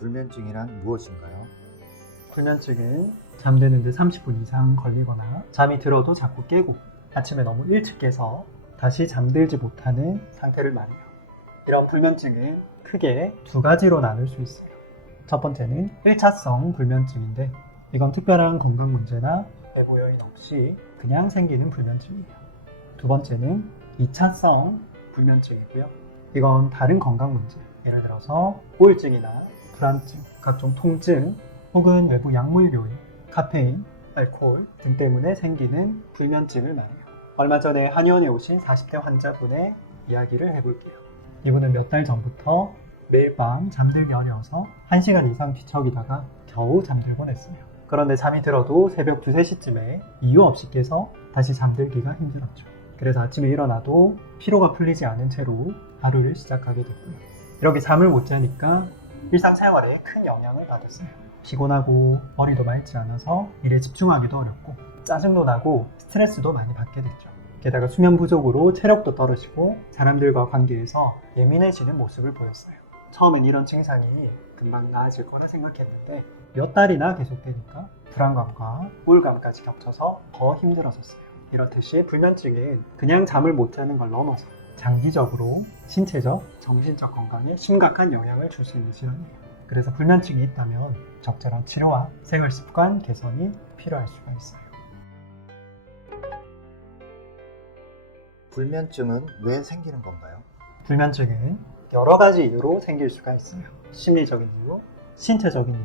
불면증이란 무엇인가요? 불면증은 잠드는데 30분 이상 걸리거나 잠이 들어도 자꾸 깨고 아침에 너무 일찍 깨서 다시 잠들지 못하는 상태를 말해요. 이런 불면증은 크게 두 가지로 나눌 수 있어요. 첫 번째는 1차성 불면증인데 이건 특별한 건강 문제나 외부 요인 없이 그냥 생기는 불면증이에요. 두 번째는 2차성 불면증이고요. 이건 다른 건강 문제, 예를 들어서 우울증이나 불안증, 각종 통증 혹은 외부 약물 요인, 카페인, 알코올 등 때문에 생기는 불면증을 말해요. 얼마 전에 한의원에 오신 40대 환자분의 이야기를 해볼게요. 이분은 몇 달 전부터 매일 밤 잠들기 어려워서 1시간 이상 뒤척이다가 겨우 잠들곤 했어요. 그런데 잠이 들어도 새벽 2, 3시쯤에 이유 없이 깨서 다시 잠들기가 힘들었죠. 그래서 아침에 일어나도 피로가 풀리지 않은 채로 하루를 시작하게 됐고요. 이렇게 잠을 못 자니까 일상생활에 큰 영향을 받았어요. 피곤하고 머리도 맑지 않아서 일에 집중하기도 어렵고 짜증도 나고 스트레스도 많이 받게 됐죠. 게다가 수면 부족으로 체력도 떨어지고 사람들과 관계에서 예민해지는 모습을 보였어요. 처음엔 이런 증상이 금방 나아질 거라 생각했는데 몇 달이나 계속되니까 불안감과 우울감까지 겹쳐서 더 힘들어졌어요. 이렇듯이 불면증은 그냥 잠을 못 자는 걸 넘어서 장기적으로 신체적, 정신적 건강에 심각한 영향을 줄 수 있는 질환이에요. 그래서 불면증이 있다면 적절한 치료와 생활 습관 개선이 필요할 수가 있어요. 불면증은 왜 생기는 건가요? 불면증은 여러 가지 이유로 생길 수가 있어요. 심리적인 이유, 신체적인 이유,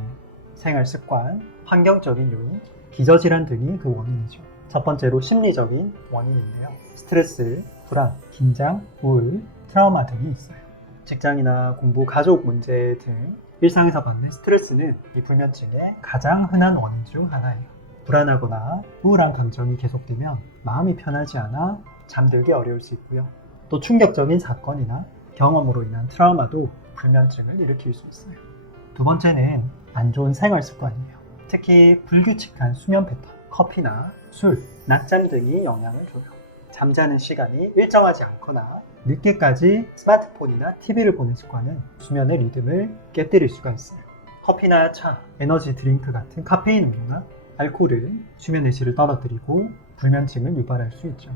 생활 습관, 환경적인 요인, 기저질환 등이 그 원인이죠. 첫 번째로 심리적인 원인인데요. 스트레스, 불안, 긴장, 우울, 트라우마 등이 있어요. 직장이나 공부, 가족 문제 등 일상에서 받는 스트레스는 이 불면증의 가장 흔한 원인 중 하나예요. 불안하거나 우울한 감정이 계속되면 마음이 편하지 않아 잠들기 어려울 수 있고요. 또 충격적인 사건이나 경험으로 인한 트라우마도 불면증을 일으킬 수 있어요. 두 번째는 안 좋은 생활 습관이에요. 특히 불규칙한 수면 패턴, 커피나 술, 낮잠 등이 영향을 줘요. 잠자는 시간이 일정하지 않거나 늦게까지 스마트폰이나 TV를 보는 습관은 수면의 리듬을 깨뜨릴 수가 있어요. 커피나 차, 에너지 드링크 같은 카페인 음료나 알코올은 수면의 질을 떨어뜨리고 불면증을 유발할 수 있죠.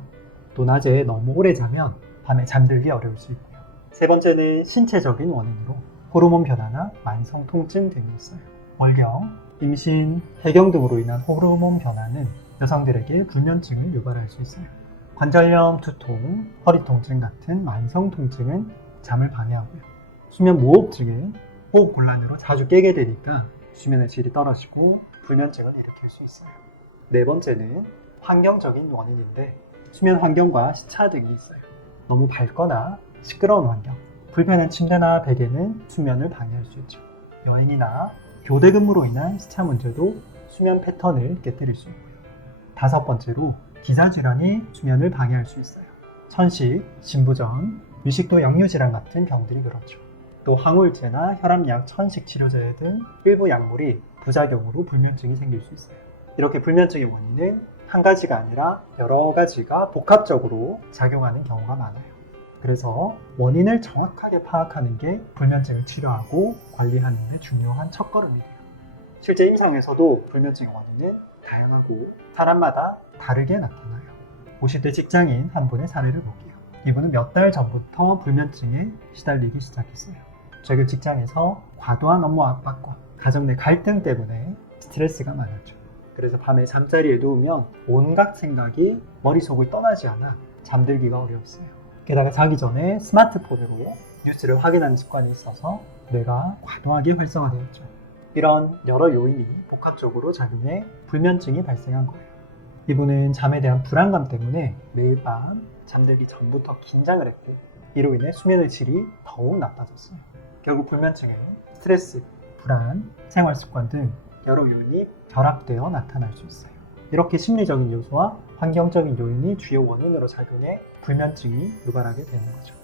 또 낮에 너무 오래 자면 밤에 잠들기 어려울 수 있고요. 세 번째는 신체적인 원인으로 호르몬 변화나 만성 통증 등이 있어요. 월경, 임신, 해경 등으로 인한 호르몬 변화는 여성들에게 불면증을 유발할 수 있어요. 관절염, 두통, 허리 통증 같은 만성 통증은 잠을 방해하고요. 수면 무호흡증은 호흡 곤란으로 자주 깨게 되니까 수면의 질이 떨어지고 불면증을 일으킬 수 있어요. 네 번째는 환경적인 원인인데 수면 환경과 시차 등이 있어요. 너무 밝거나 시끄러운 환경, 불편한 침대나 베개는 수면을 방해할 수 있죠. 여행이나 교대 근무로 인한 시차 문제도 수면 패턴을 깨뜨릴 수 있고요. 다섯 번째로 기저질환이 수면을 방해할 수 있어요. 천식, 신부전, 유식도 역류질환 같은 병들이 그렇죠. 또 항우울제나 혈압약, 천식 치료제 등 일부 약물이 부작용으로 불면증이 생길 수 있어요. 이렇게 불면증의 원인은 한 가지가 아니라 여러 가지가 복합적으로 작용하는 경우가 많아요. 그래서 원인을 정확하게 파악하는 게 불면증을 치료하고 관리하는 데 중요한 첫걸음이 돼요. 실제 임상에서도 불면증의 원인은 다양하고 사람마다 다르게 나타나요. 50대 직장인 한 분의 사례를 볼게요. 이분은 몇 달 전부터 불면증에 시달리기 시작했어요. 최근 직장에서 과도한 업무 압박과 가정 내 갈등 때문에 스트레스가 많았죠. 그래서 밤에 잠자리에 누우면 온갖 생각이 머릿속을 떠나지 않아 잠들기가 어려웠어요. 게다가 자기 전에 스마트폰으로 뉴스를 확인하는 습관이 있어서 뇌가 과도하게 활성화되었죠. 이런 여러 요인이 복합적으로 작용해 불면증이 발생한 거예요. 이분은 잠에 대한 불안감 때문에 매일 밤 잠들기 전부터 긴장을 했고 이로 인해 수면의 질이 더욱 나빠졌어요. 결국 불면증은 스트레스, 불안, 생활 습관 등 여러 요인이 결합되어 나타날 수 있어요. 이렇게 심리적인 요소와 환경적인 요인이 주요 원인으로 작용해 불면증이 유발하게 되는 거죠.